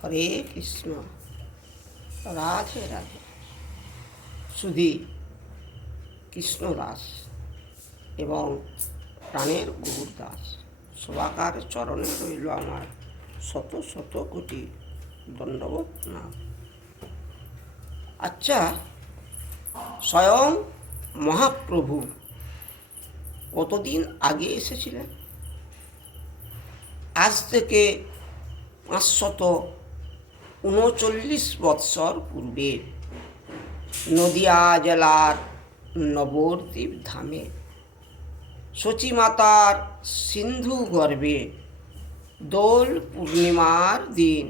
হরে কৃষ্ণ, রাধে রাধে। সুধী কৃষ্ণ দাস এবং প্রাণের গৌর দাস সবাকার চরণে রইল আমার শত শত কোটি দণ্ডবত নাম। আচ্ছা, স্বয়ং মহাপ্রভু কতদিন আগে এসেছিলেন? আজ থেকে 539 বৎসর পূর্বে নদিয়া জেলার নবদ্বীপ ধামে সচিমাতার সিন্ধু গর্ভে দোল পূর্ণিমার দিন,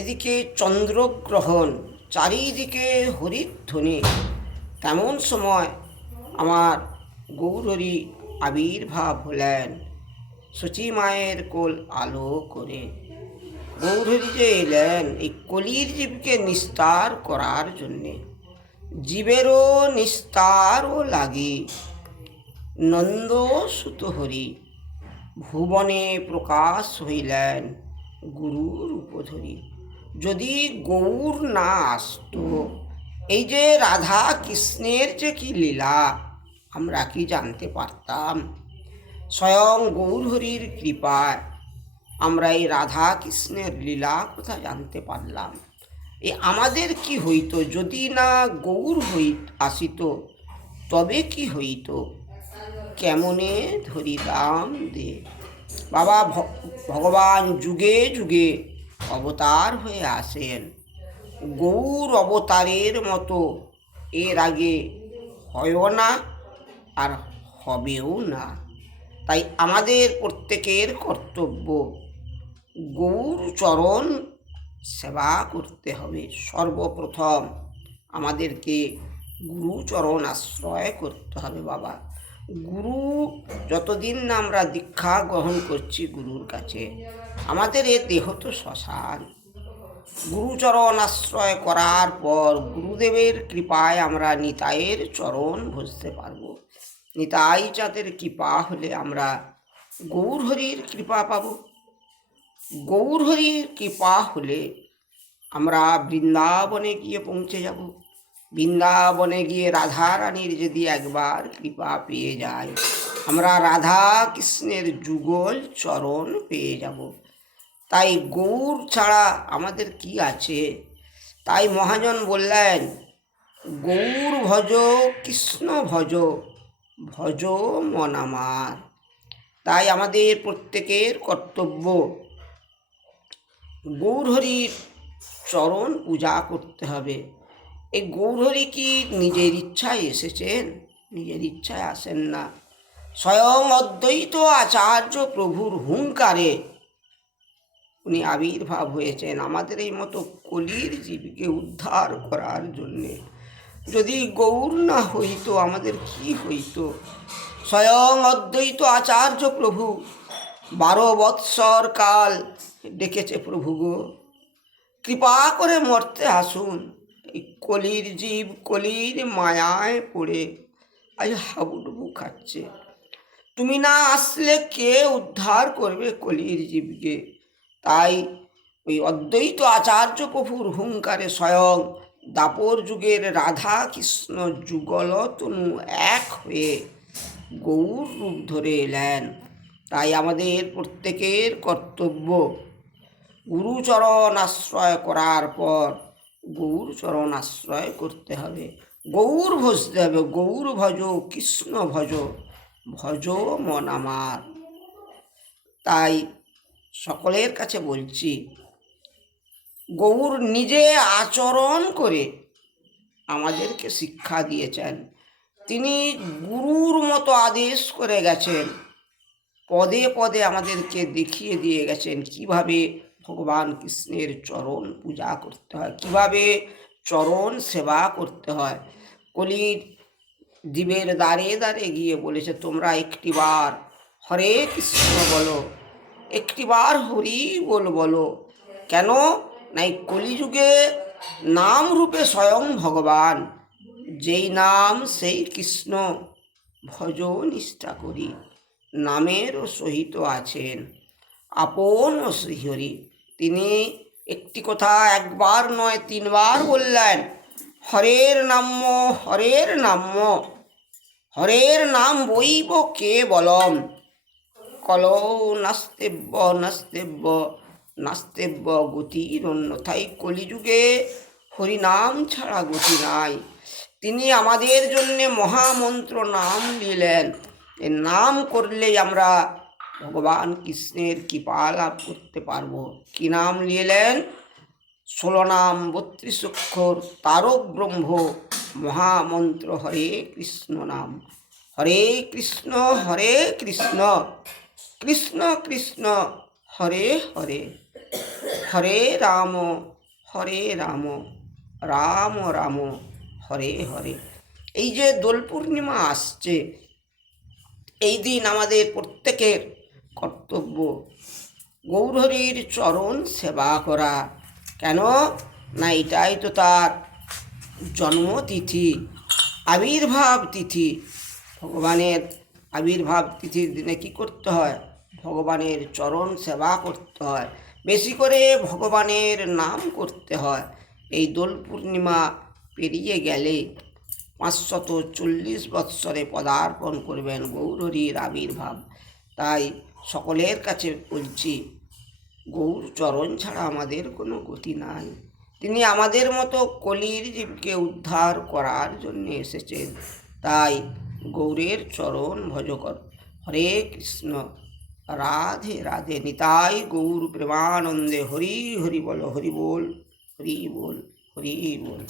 এদিকে চন্দ্রগ্রহণ, চারিদিকে হরিধ্বনি, তেমন সময় আমার গৌরহরি আবির্ভাব হলেন সচী মায়ের কোল আলো করে। গৌরহরি যে এলেন এই কলির জীবকে নিস্তার করার জন্যে, জীবেরও নিস্তারও লাগি নন্দ সুত হরি ভুবনে প্রকাশ হইলেন গুরুর উপধরি। যদি গৌর না আসত, এই যে রাধা কৃষ্ণের যে কি লীলা আমরা কি জানতে পারতাম? স্বয়ং গৌরহরির কৃপায় আমরা এই রাধা কৃষ্ণের লীলা কথা জানতে পারলাম। আমাদের কি হইত যদি না গৌর আসিত? তবে কি হইত? কেমনে ধরিতাম দে। বাবা ভগবান যুগে যুগে অবতার হয়ে আসেন। গৌর অবতারের মতো এর আগে হয়ও না আর হবেও না। তাই আমাদের প্রত্যেকের কর্তব্য গৌর চরণ সেবা করতে হবে। সর্বপ্রথম আমাদেরকে গুরুচরণ আশ্রয় করতে হবে। বাবা গুরু যতদিন না আমরা দীক্ষা গ্রহণ করছি গুরুর কাছে, আমাদের এ দেহ তো শ্মশান। গুরুচরণ আশ্রয় করার পর গুরুদেবের কৃপায় আমরা নিতাইয়ের চরণ ভজতে পারব। নিতাই চাঁদের কৃপা হলে আমরা গৌরহরির কৃপা পাব। গৌরহরির কৃপা হলে আমরা বৃন্দাবনে গিয়ে পৌঁছে যাব। বৃন্দাবনে গিয়ে রাধা রানীর যদি একবার কৃপা পেয়ে যাই, আমরা রাধা কৃষ্ণের যুগল চরণ পেয়ে যাব। তাই গৌর ছাড়া আমাদের কি আছে? তাই মহাজন বললেন, গৌর ভজ কৃষ্ণ ভজ, ভজ মন আমার। তাই আমাদের প্রত্যেকের কর্তব্য গৌরহরির চরণ পূজা করতে হবে। এই গৌরহরি কি নিজের ইচ্ছায় এসেছেন? নিজের ইচ্ছায় আসেন না। স্বয়ং অদ্বৈত আচার্য প্রভুর হুঙ্কারে উনি আবির্ভাব হয়েছেন আমাদের এই মতো কলির জীবকে উদ্ধার করার জন্যে। যদি গৌর না হইতো আমাদের কি হইত? স্বয়ং অদ্বৈত আচার্য প্রভু 12 বৎসর কাল ডেকেছে, প্রভু গো কৃপা করে মরতে আসুন। এই কলির জীব কলির মায়ায় পড়ে আজ হাবুডুবু খাচ্ছে। তুমি না আসলে কে উদ্ধার করবে কলির জীবকে? তাই ওই অদ্বৈত আচার্য প্রভুর হুঙ্কারে স্বয়ং দাপর যুগের রাধা কৃষ্ণ যুগল তনু এক হয়ে গৌর রূপ ধরে এলেন। তাই আমাদের প্রত্যেকের কর্তব্য গুরুচরণ আশ্রয় করার পর গৌরচরণ আশ্রয় করতে হবে, গৌর ভজতে হবে। গৌর ভজ কৃষ্ণ ভজ, ভজ মন আমার। তাই সকলের কাছে বলছি, গৌর নিজে আচরণ করে আমাদেরকে শিক্ষা দিয়েছেন। তিনি গুরুর মতো আদেশ করে গেছেন, পদে পদে আমাদেরকে দেখিয়ে দিয়ে গেছেন কিভাবে ভগবান কৃষ্ণের চরণ পূজা করতে হয়, কিভাবে চরণ সেবা করতে হয়। কলির জীবের দ্বারে দ্বারে গিয়ে বলেছে, তোমরা একটিবার হরে কৃষ্ণ বলো, একটিবার হরি বল বলো। কেন না এই কলিযুগে নাম রূপে স্বয়ং ভগবান, যেই নাম সেই কৃষ্ণ, ভজ নিষ্ঠা করি। নামেরও সহিত আছেন আপন ও শ্রীহরি। তিনি একটি কথা একবার নয় 3বার বললেন, হরের নাম্য হরের নাম্য, হরের নাম বৈব কেবলম, কলৌ নাস্তেব্য নাস্তেব্য নাস্তেব্য গতির অন্যথায়। কলিযুগে হরিনাম ছাড়া গতি নাই। তিনি আমাদের জন্যে মহামন্ত্র নাম দিলেন। এ নাম করলেই আমরা ভগবান কৃষ্ণের কৃপা লাভ করতে পারবো। কি নাম নিলেন? 16 নাম 32 অক্ষর তারক ব্রহ্ম মহামন্ত্র হরে কৃষ্ণ নাম। হরে কৃষ্ণ কৃষ্ণ কৃষ্ণ হরে হরে, হরে রাম রাম রাম হরে হরে। এই যে দোল পূর্ণিমা আসছে, এই দিন আমাদের প্রত্যেকের কর্তব্য গৌরহরির চরণ সেবা করা। কেন না, এটাই তো তার জন্মতিথি, আবির্ভাব তিথি। ভগবানের আবির্ভাব তিথির দিনে কি করতে হয়? ভগবানের চরণ সেবা করতে হয়, বেশি করে ভগবানের নাম করতে হয়। এই দোল পূর্ণিমা পেরিয়ে গেলে 540 বৎসরে পদার্পণ করবেন গৌরহরির আবির্ভাব। তাই সকলের কাছে বলছি, গৌর চরণ ছাড়া আমাদের কোনো গতি নাই। তিনি আমাদের মতো কলির জীবকে উদ্ধার করার জন্য এসেছেন। তাই গৌরের চরণ ভজ কর। হরে কৃষ্ণ, রাধে রাধে, নিতাই গৌর প্রেমানন্দে। হরি হরি বল, হরি বল, হরি বল, হরি বল।